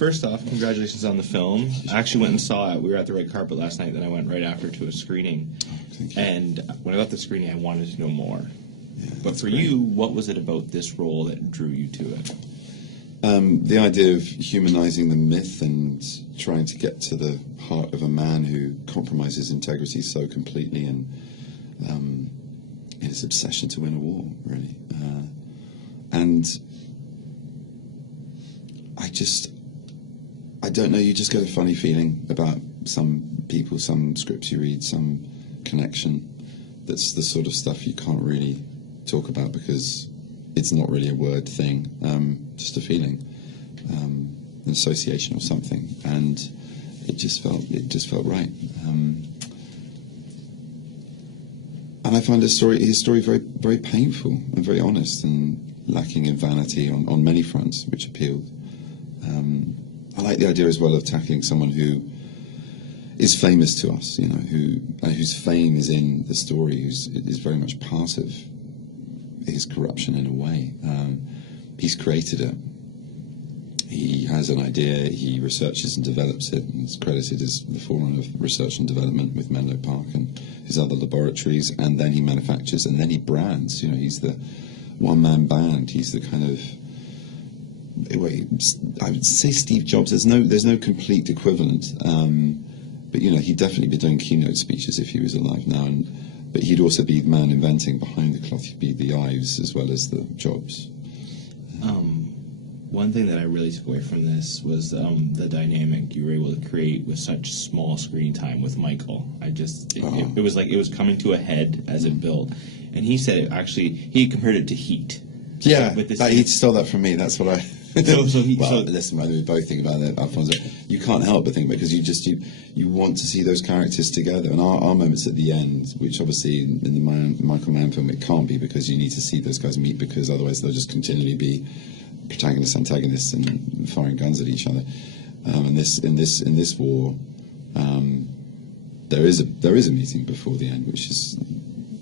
first off, congratulations on the film. I actually went and saw it. We were at the red carpet last night, then I went right after to a screening. And when I got the screening, I wanted to know more. Yeah, but for you, what was it about this role that drew you to it? The idea of humanizing the myth and trying to get to the heart of a man who compromises integrity so completely, and his obsession to win a war, really. And I don't know, you just get a funny feeling about some people, some scripts you read, some connection. That's the sort of stuff you can't really talk about because it's not really a word thing, just a feeling, an association or something, and it just felt right. And I find his story very, very painful and very honest and lacking in vanity on many fronts, which appealed. I like the idea as well of tackling someone who is famous to us, you know, whose fame is in the story, is very much part of his corruption in a way. He's created it. He has an idea, he researches and develops it, and is credited as the forerunner of research and development with Menlo Park and his other laboratories, and then he manufactures, and then he brands. You know, he's the one-man band. He's the kind of, I would say Steve Jobs. There's no complete equivalent, but you know, he'd definitely be doing keynote speeches if he was alive now. But he'd also be the man inventing behind the cloth. He'd be the Ives as well as the Jobs. One thing that I really took away from this was the dynamic you were able to create with such small screen time with Michael. It was like it was coming to a head as it built. And he said it actually, he compared it to Heat. Yeah, he stole that from me. That's what I... listen, we both think about it, Alfonso. You can't help but think about it because you want to see those characters together. And our moments at the end, which obviously in the Michael Mann film it can't be, because you need to see those guys meet, because otherwise they'll just continually be protagonists, antagonists, and firing guns at each other. And in this war, there is a meeting before the end, which is,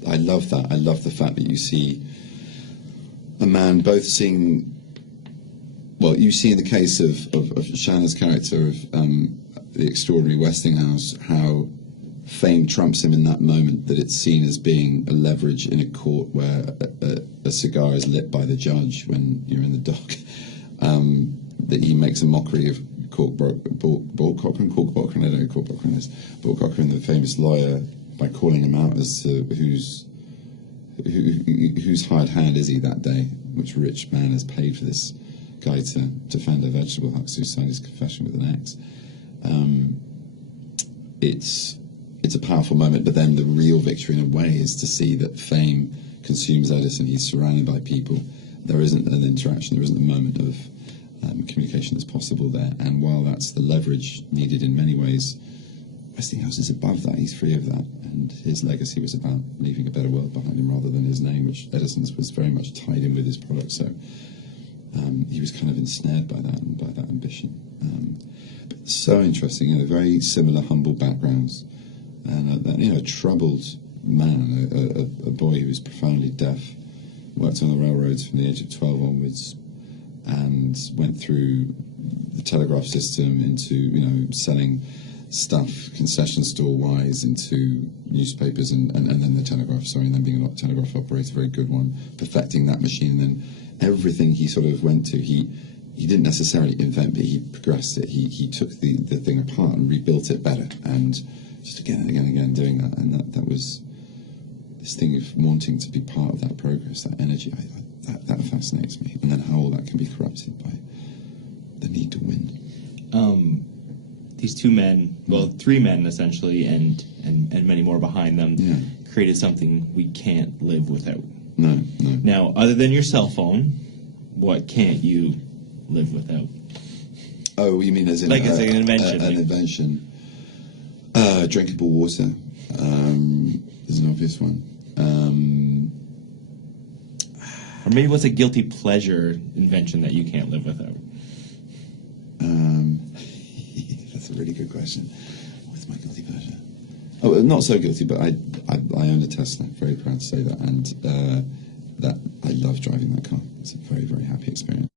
I love that. I love the fact that you see a man both seeing. Well, you see in the case of Shanna's character of the extraordinary Westinghouse, how fame trumps him in that moment, that it's seen as being a leverage in a court where a cigar is lit by the judge when you're in the dock, that he makes a mockery of Cork Cochrane, I don't know who Cork Cochrane is, Bork Cochrane, the famous lawyer, by calling him out as to whose hired hand is he that day, which rich man has paid for this guy to defend a vegetable huckster who signed his confession with an X. It's a powerful moment, but then the real victory in a way is to see that fame consumes Edison. He's surrounded by people. There isn't an interaction, there isn't a moment of communication that's possible there, and while that's the leverage needed in many ways, Westinghouse is above that. He's free of that, and his legacy was about leaving a better world behind him rather than his name, which Edison's was very much tied in with his product. So he was kind of ensnared by that and by that ambition. But so interesting, you know, very similar humble backgrounds, and a troubled man, a boy who was profoundly deaf, worked on the railroads from the age of 12 onwards, and went through the telegraph system into, you know, selling stuff concession store wise into newspapers and then the telegraph, and then being a telegraph operator, very good one, perfecting that machine, and then everything he sort of went to, he didn't necessarily invent, but he progressed it. He took the thing apart and rebuilt it better, and just again and again and again doing that, and that was this thing of wanting to be part of that progress, that energy. That fascinates me, and then how all that can be corrupted by the need to win. These two men, well, three men essentially, and many more behind them, created something we can't live without. No. Now, other than your cell phone, what can't you live without? Oh, you mean as in like as an invention? An invention. Drinkable water is an obvious one. Or maybe what's a guilty pleasure invention that you can't live without? That's a really good question. What's my guilty pleasure? Oh, not so guilty, but I own a Tesla. Very proud to say that, and that I love driving that car. It's a very, very happy experience.